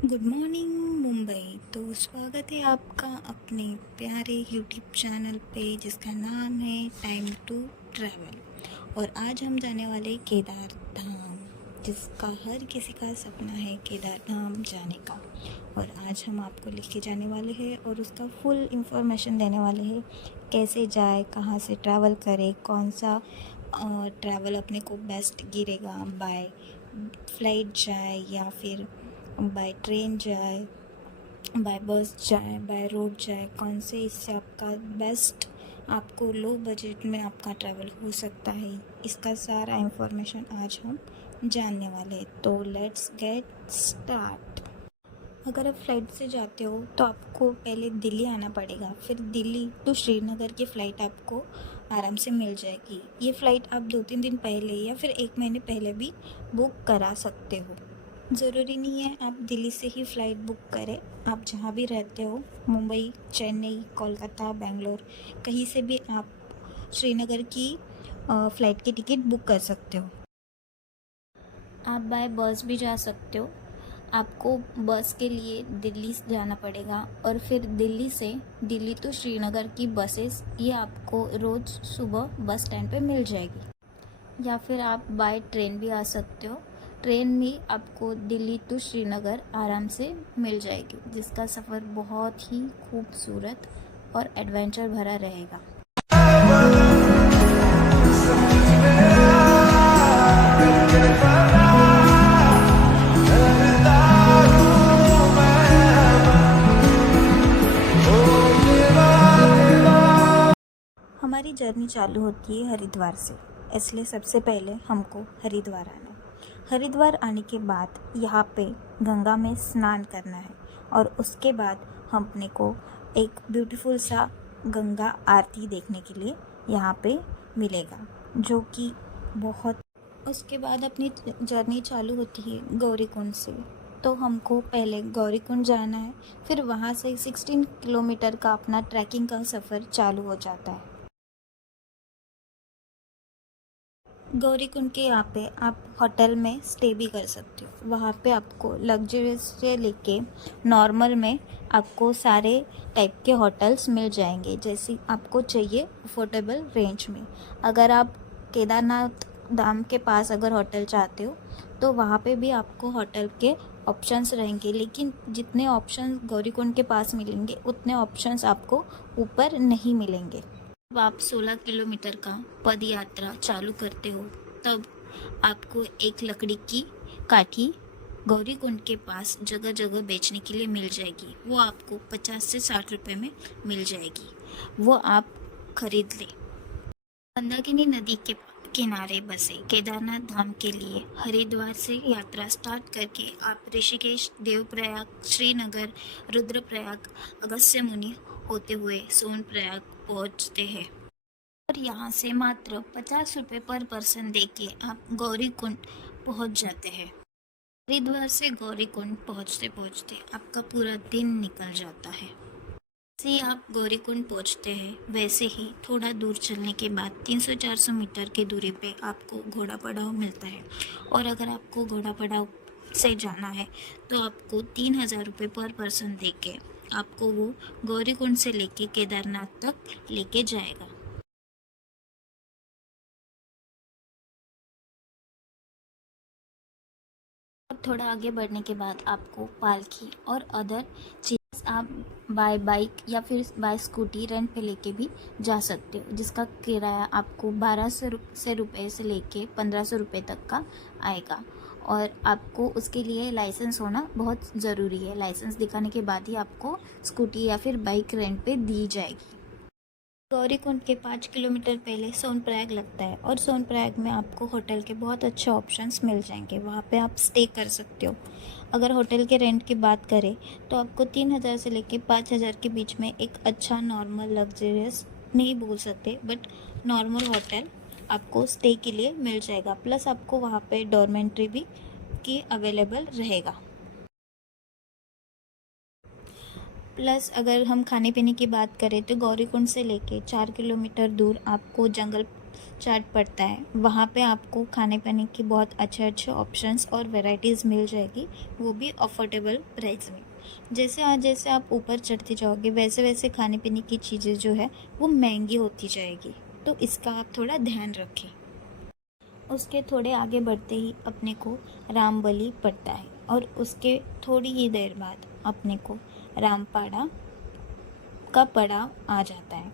Good morning Mumbai. तो स्वागत है आपका अपने प्यारे यूट्यूब चैनल पे जिसका नाम है टाइम टू ट्रैवल। और आज हम जाने वाले केदार धाम, जिसका हर किसी का सपना है केदार धाम जाने का। और आज हम आपको लेके जाने वाले हैं और उसका फुल इंफॉर्मेशन देने वाले हैं, कैसे जाए, कहाँ से ट्रैवल करें, कौन सा ट्रैवल अपने को बेस्ट गिरेगा, बाय फ्लाइट जाए या फिर बाय ट्रेन जाए, बाय बस जाए, बाय रोड जाए, कौन से इससे आपका बेस्ट, आपको लो बजट में आपका ट्रैवल हो सकता है। इसका सारा इंफॉर्मेशन आज हम जानने वाले हैं। तो लेट्स गेट स्टार्ट। अगर आप फ्लाइट से जाते हो तो आपको पहले दिल्ली आना पड़ेगा, फिर दिल्ली टू श्रीनगर की फ़्लाइट आपको आराम से मिल जाएगी। ये फ़्लाइट आप 2-3 दिन पहले या फिर 1 महीने पहले भी बुक करा सकते हो। ज़रूरी नहीं है आप दिल्ली से ही फ़्लाइट बुक करें। आप जहाँ भी रहते हो, मुंबई, चेन्नई, कोलकाता, बेंगलोर, कहीं से भी आप श्रीनगर की फ़्लाइट की टिकट बुक कर सकते हो। आप बाय बस भी जा सकते हो। आपको बस के लिए दिल्ली जाना पड़ेगा और फिर दिल्ली से दिल्ली टू श्रीनगर की बसेस ये आपको रोज़ सुबह बस स्टैंड पे मिल जाएगी। या फिर आप बाय ट्रेन भी आ सकते हो। ट्रेन भी आपको दिल्ली टू श्रीनगर आराम से मिल जाएगी, जिसका सफ़र बहुत ही खूबसूरत और एडवेंचर भरा रहेगा। हमारी जर्नी चालू होती है हरिद्वार से, इसलिए सबसे पहले हमको हरिद्वार आना है। हरिद्वार आने के बाद यहाँ पे गंगा में स्नान करना है और उसके बाद हम अपने को एक ब्यूटीफुल सा गंगा आरती देखने के लिए यहाँ पे मिलेगा, जो कि बहुत। उसके बाद अपनी जर्नी चालू होती है गौरीकुंड से। तो हमको पहले गौरीकुंड जाना है, फिर वहाँ से 16 किलोमीटर का अपना ट्रैकिंग का सफ़र चालू हो जाता है। गौरीकुंड के यहाँ पे आप होटल में स्टे भी कर सकते हो। वहाँ पे आपको लग्जरियस से लेके नॉर्मल में आपको सारे टाइप के होटल्स मिल जाएंगे, जैसे आपको चाहिए अफोर्डेबल रेंज में। अगर आप केदारनाथ धाम के पास अगर होटल चाहते हो तो वहाँ पे भी आपको होटल के ऑप्शंस रहेंगे, लेकिन जितने ऑप्शंस गौरीकुंड के पास मिलेंगे उतने ऑप्शंस आपको ऊपर नहीं मिलेंगे। जब आप 16 किलोमीटर का पद यात्रा चालू करते हो तब आपको एक लकड़ी की काठी गौरीकुंड के पास जगह जगह बेचने के लिए मिल जाएगी। वो आपको 50 से 60 रुपए में मिल जाएगी, वो आप खरीद लें। मंदाकिनी नदी के किनारे बसे केदारनाथ धाम के लिए हरिद्वार से यात्रा स्टार्ट करके आप ऋषिकेश, देवप्रयाग, श्रीनगर, रुद्रप्रयाग, अगस्त्य मुनि होते हुए सोनप्रयाग पहुंचते हैं। और यहाँ से मात्र 50 रुपये पर पर्सन देके आप गौरीकुंड पहुंच जाते हैं। हरिद्वार से गौरीकुंड पहुंचते पहुंचते आपका पूरा दिन निकल जाता है। जैसे ही आप गौरीकुंड पहुंचते हैं वैसे ही थोड़ा दूर चलने के बाद 300-400 मीटर की दूरी पे आपको घोड़ा पड़ाव मिलता है। और अगर आपको घोड़ा पड़ाव से जाना है तो आपको 3000 रुपये पर पर्सन दे के आपको वो गौरीकुंड से लेके केदारनाथ तक लेके जाएगा। और थोड़ा आगे बढ़ने के बाद आपको पालकी और अदर चीज़ आप बाय बाइक या फिर बाय स्कूटी रेंट पे लेके भी जा सकते हो, जिसका किराया आपको 1200 रुपये से लेके 1500 रुपये तक का आएगा। और आपको उसके लिए लाइसेंस होना बहुत ज़रूरी है। लाइसेंस दिखाने के बाद ही आपको स्कूटी या फिर बाइक रेंट पे दी जाएगी। गौरीकुंड के 5 किलोमीटर पहले सोनप्रयाग लगता है और सोनप्रयाग में आपको होटल के बहुत अच्छे ऑप्शंस मिल जाएंगे। वहाँ पे आप स्टे कर सकते हो। अगर होटल के रेंट की बात करें तो आपको 3000 से लेके 5000 के बीच में एक अच्छा नॉर्मल लग्जरियस नहीं बोल सकते बट नॉर्मल होटल आपको स्टे के लिए मिल जाएगा। प्लस आपको वहाँ पे डॉर्मेंट्री भी की अवेलेबल रहेगा। प्लस अगर हम खाने पीने की बात करें तो गौरीकुंड से लेके 4 किलोमीटर दूर आपको जंगल चाट पड़ता है, वहाँ पे आपको खाने पीने की बहुत अच्छे अच्छे ऑप्शंस और वैरायटीज़ मिल जाएगी, वो भी अफोर्डेबल प्राइस में। जैसे आप ऊपर चढ़ते जाओगे वैसे वैसे खाने पीने की चीज़ें जो है वो महंगी होती जाएगी, तो इसका आप थोड़ा ध्यान रखें। उसके थोड़े आगे बढ़ते ही अपने को रामबली पड़ता है और उसके थोड़ी ही देर बाद अपने को रामपाड़ा का पड़ाव आ जाता है।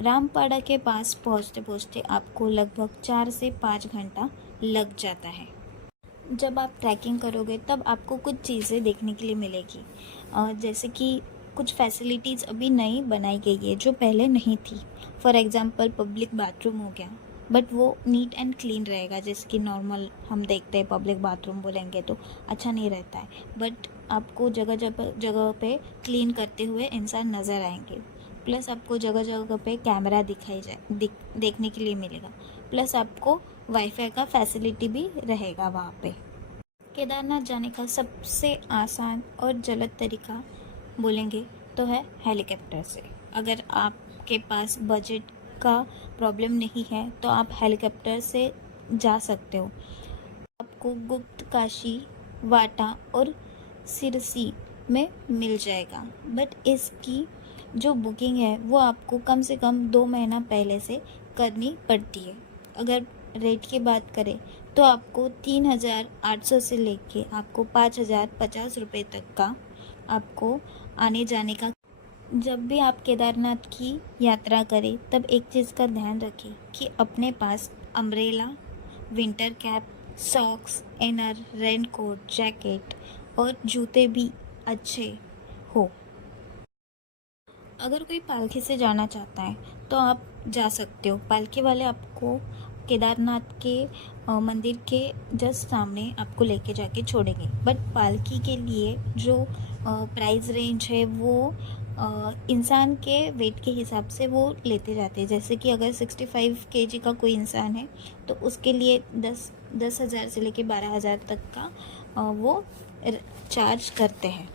रामपाड़ा के पास पहुंचते पहुंचते आपको लगभग 4 से 5 घंटा लग जाता है। जब आप ट्रैकिंग करोगे तब आपको कुछ चीज़ें देखने के लिए मिलेगी, जैसे कि कुछ फैसिलिटीज़ अभी नई बनाई गई है जो पहले नहीं थी। फॉर एग्ज़ाम्पल पब्लिक बाथरूम हो गया, बट वो नीट एंड क्लीन रहेगा। जैसे कि नॉर्मल हम देखते हैं पब्लिक बाथरूम बोलेंगे तो अच्छा नहीं रहता है, बट आपको जगह जगह जगह पे क्लीन करते हुए इंसान नज़र आएंगे। प्लस आपको जगह जगह पे कैमरा देखने के लिए मिलेगा। प्लस आपको वाईफाई का फैसिलिटी भी रहेगा वहाँ पे। केदारनाथ जाने का सबसे आसान और जलद तरीका बोलेंगे तो है हेलीकॉप्टर से। अगर आपके पास बजट का प्रॉब्लम नहीं है तो आप हेलीकॉप्टर से जा सकते हो। आपको गुप्त काशी, वाटा और सिरसी में मिल जाएगा, बट इसकी जो बुकिंग है वो आपको कम से कम 2 महीना पहले से करनी पड़ती है। अगर रेट की बात करें तो आपको 3,800 से लेके आपको 5,050 रुपये तक का आपको आने जाने का। जब भी आप केदारनाथ की यात्रा करें तब एक चीज़ का ध्यान रखें कि अपने पास umbrella, winter cap, socks, inner, raincoat, jacket और जूते भी अच्छे हो। अगर कोई पालकी से जाना चाहता है तो आप जा सकते हो। पालकी वाले आपको केदारनाथ के मंदिर के जस्ट सामने आपको लेके जाके छोड़ेंगे, बट पालकी के लिए जो प्राइस रेंज है वो इंसान के वेट के हिसाब से वो लेते जाते हैं। जैसे कि अगर 65 केजी का कोई इंसान है तो उसके लिए 10,000 से लेके 12,000 तक का वो चार्ज करते हैं।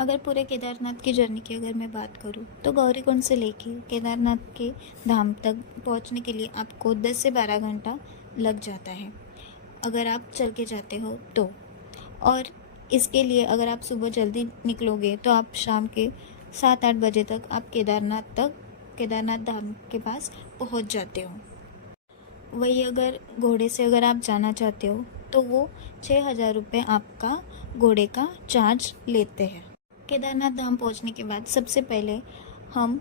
अगर पूरे केदारनाथ की जर्नी की अगर मैं बात करूँ तो गौरीकुंड से लेके केदारनाथ के धाम तक पहुँचने के लिए आपको 10 से 12 घंटा लग जाता है अगर आप चल के जाते हो तो। और इसके लिए अगर आप सुबह जल्दी निकलोगे तो आप शाम के 7-8 बजे तक आप केदारनाथ धाम के पास पहुँच जाते हो। वही अगर घोड़े से अगर आप जाना चाहते हो तो वो 6,000 रुपये आपका घोड़े का चार्ज लेते हैं। केदारनाथ धाम पहुंचने के बाद सबसे पहले हम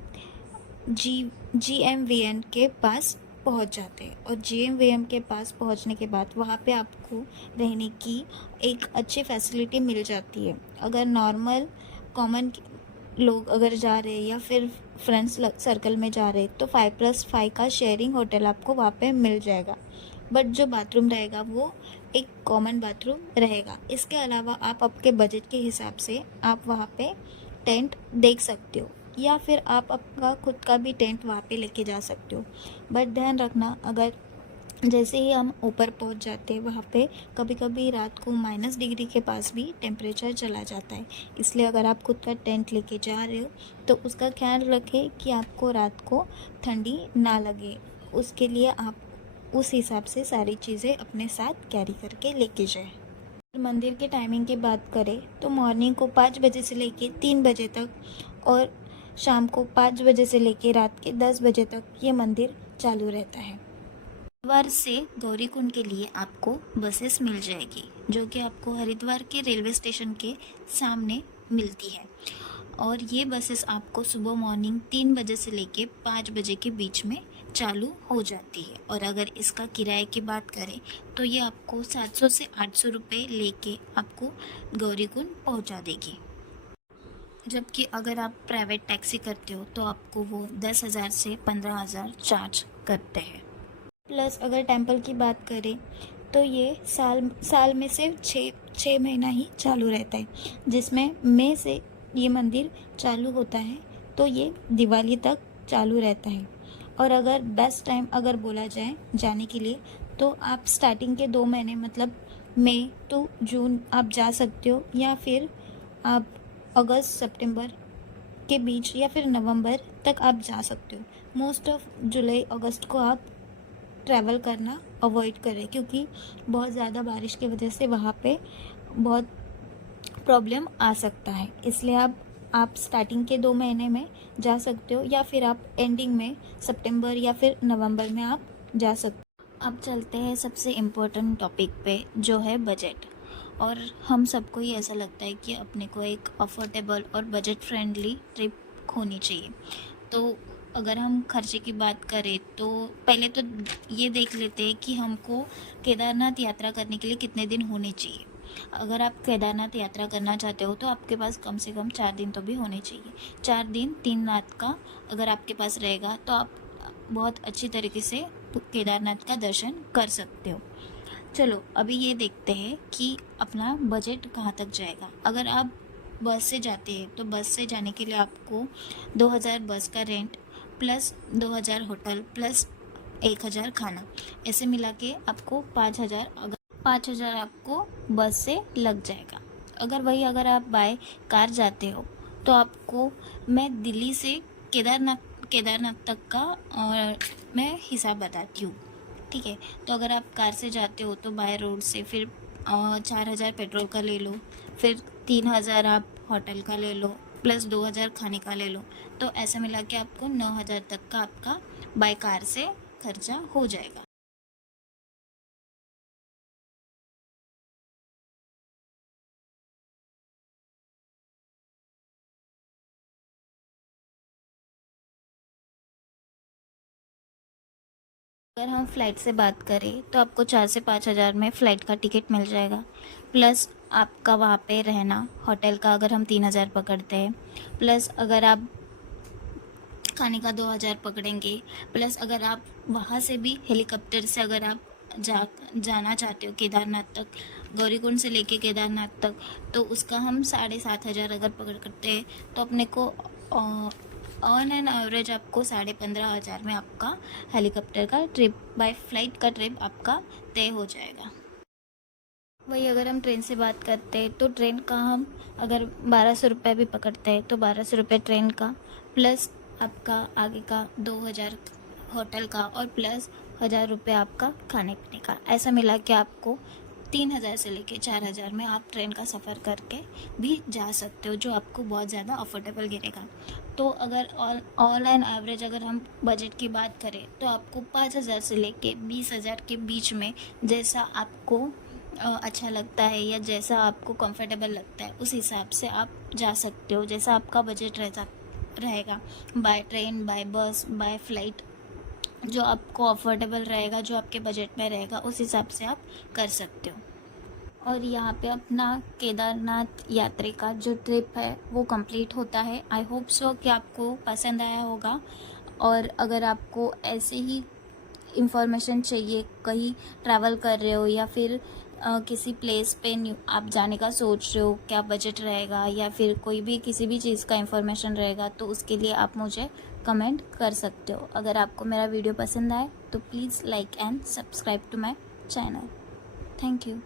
GMVN के पास पहुंच जाते हैं और GMVN के पास पहुंचने के बाद वहाँ पे आपको रहने की एक अच्छी फैसिलिटी मिल जाती है। अगर नॉर्मल कॉमन लोग अगर जा रहे हैं या फिर फ्रेंड्स सर्कल में जा रहे हैं तो 5+5 का शेयरिंग होटल आपको वहाँ पे मिल जाएगा, बट जो बाथरूम रहेगा वो एक कॉमन बाथरूम रहेगा। इसके अलावा आप आपके बजट के हिसाब से आप वहाँ पे टेंट देख सकते हो या फिर आप आपका खुद का भी टेंट वहाँ पे लेके जा सकते हो। बट ध्यान रखना, अगर जैसे ही हम ऊपर पहुँच जाते हैं वहाँ पे कभी कभी रात को -डिग्री के पास भी टेम्परेचर चला जाता है। इसलिए अगर आप खुद का टेंट लेके जा रहे हो तो उसका ख्याल रखें कि आपको रात को ठंडी ना लगे। उसके लिए आप उस हिसाब से सारी चीज़ें अपने साथ कैरी करके लेके जाए। मंदिर के टाइमिंग की बात करें तो मॉर्निंग को 5 बजे से लेके 3 बजे तक और शाम को 5 बजे से लेके रात के 10 बजे तक ये मंदिर चालू रहता है। हरिद्वार से गौरीकुंड के लिए आपको बसेस मिल जाएगी जो कि आपको हरिद्वार के रेलवे स्टेशन के सामने मिलती है और ये बसेस आपको सुबह मॉर्निंग 3 बजे से लेके 5 बजे के बीच में चालू हो जाती है। और अगर इसका किराए की बात करें तो ये आपको 700 से 800 रुपये लेके आपको गौरीकुंड पहुंचा देगी। जबकि अगर आप प्राइवेट टैक्सी करते हो तो आपको वो 10,000 से 15,000 चार्ज करते हैं। प्लस अगर टेंपल की बात करें तो ये साल में से 6 महीना ही चालू रहता है, जिसमें मई से ये मंदिर चालू होता है तो ये दिवाली तक चालू रहता है। और अगर बेस्ट टाइम अगर बोला जाए जाने के लिए तो आप स्टार्टिंग के 2 महीने मतलब मई टू जून आप जा सकते हो, या फिर आप अगस्त सितंबर के बीच या फिर नवंबर तक आप जा सकते हो। मोस्ट ऑफ जुलाई अगस्त को आप ट्रैवल करना अवॉइड करें, क्योंकि बहुत ज़्यादा बारिश की वजह से वहाँ पे बहुत प्रॉब्लम आ सकता है। इसलिए आप स्टार्टिंग के 2 महीने में जा सकते हो, या फिर आप एंडिंग में सितंबर या फिर नवंबर में आप जा सकते हो। अब चलते हैं सबसे इम्पोर्टेंट टॉपिक पे, जो है बजट। और हम सबको ही ऐसा लगता है कि अपने को एक अफोर्डेबल और बजट फ्रेंडली ट्रिप होनी चाहिए। तो अगर हम खर्चे की बात करें तो पहले तो ये देख लेते हैं कि हमको केदारनाथ यात्रा करने के लिए कितने दिन होने चाहिए। अगर आप केदारनाथ यात्रा करना चाहते हो तो आपके पास कम से कम 4 दिन तो भी होने चाहिए। 4 दिन 3 रात का अगर आपके पास रहेगा तो आप बहुत अच्छी तरीके से केदारनाथ का दर्शन कर सकते हो। चलो अभी ये देखते हैं कि अपना बजट कहाँ तक जाएगा। अगर आप बस से जाते हैं तो बस से जाने के लिए आपको 2000 बस का रेंट प्लस 2000 होटल प्लस 1000 खाना, ऐसे मिला के आपको 5000, अगर 5000 आपको बस से लग जाएगा। अगर आप बाय कार जाते हो तो आपको, मैं दिल्ली से केदारनाथ तक का मैं हिसाब बताती हूँ, ठीक है। तो अगर आप कार से जाते हो तो बाय रोड से फिर 4000 पेट्रोल का ले लो, फिर 3000 आप होटल का ले लो, प्लस 2000 खाने का ले लो। तो ऐसा मिला के आपको 9000 तक का आपका बाय कार से खर्चा हो जाएगा। अगर हम फ़्लाइट से बात करें तो आपको 4 से 5 हज़ार में फ़्लाइट का टिकट मिल जाएगा, प्लस आपका वहाँ पे रहना, होटल का अगर हम 3000 पकड़ते हैं, प्लस अगर आप खाने का 2000 पकड़ेंगे, प्लस अगर आप वहाँ से भी हेलीकॉप्टर से अगर आप जाना चाहते हो केदारनाथ तक, गौरीकुंड से लेके केदारनाथ तक, तो उसका हम 7500 अगर पकड़ करते हैं तो अपने को ऑन एन एवरेज आपको 15,500 में आपका हेलीकॉप्टर का ट्रिप बाय फ्लाइट का ट्रिप आपका तय हो जाएगा। वही अगर हम ट्रेन से बात करते हैं तो ट्रेन का हम अगर 1200 रुपये भी पकड़ते हैं तो 1200 रुपये ट्रेन का, प्लस आपका आगे का 2000 होटल का, और प्लस 1000 रुपये आपका खाने पीने का, ऐसा मिला के आपको 3000 से लेके 4000 में आप ट्रेन का सफ़र करके भी जा सकते हो, जो आपको बहुत ज़्यादा अफोर्डेबल गिरेगा। तो अगर ऑल एंड एवरेज अगर हम बजट की बात करें तो आपको 5000 से लेके 20,000 के बीच में, जैसा आपको अच्छा लगता है या जैसा आपको कंफर्टेबल लगता है उस हिसाब से आप जा सकते हो, जैसा आपका बजट रहेगा। बाय ट्रेन, बाय बस, बाय फ्लाइट, जो आपको अफोर्डेबल रहेगा, जो आपके बजट में रहेगा, उस हिसाब से आप कर सकते हो। और यहाँ पे अपना केदारनाथ यात्रा का जो ट्रिप है वो कंप्लीट होता है। आई होप सो कि आपको पसंद आया होगा। और अगर आपको ऐसे ही इंफॉर्मेशन चाहिए, कहीं ट्रैवल कर रहे हो या फिर किसी प्लेस पे न्यू आप जाने का सोच रहे हो, क्या बजट रहेगा या फिर कोई भी किसी भी चीज़ का इंफॉर्मेशन रहेगा, तो उसके लिए आप मुझे कमेंट कर सकते हो। अगर आपको मेरा वीडियो पसंद आए तो please like and subscribe to my channel. Thank you.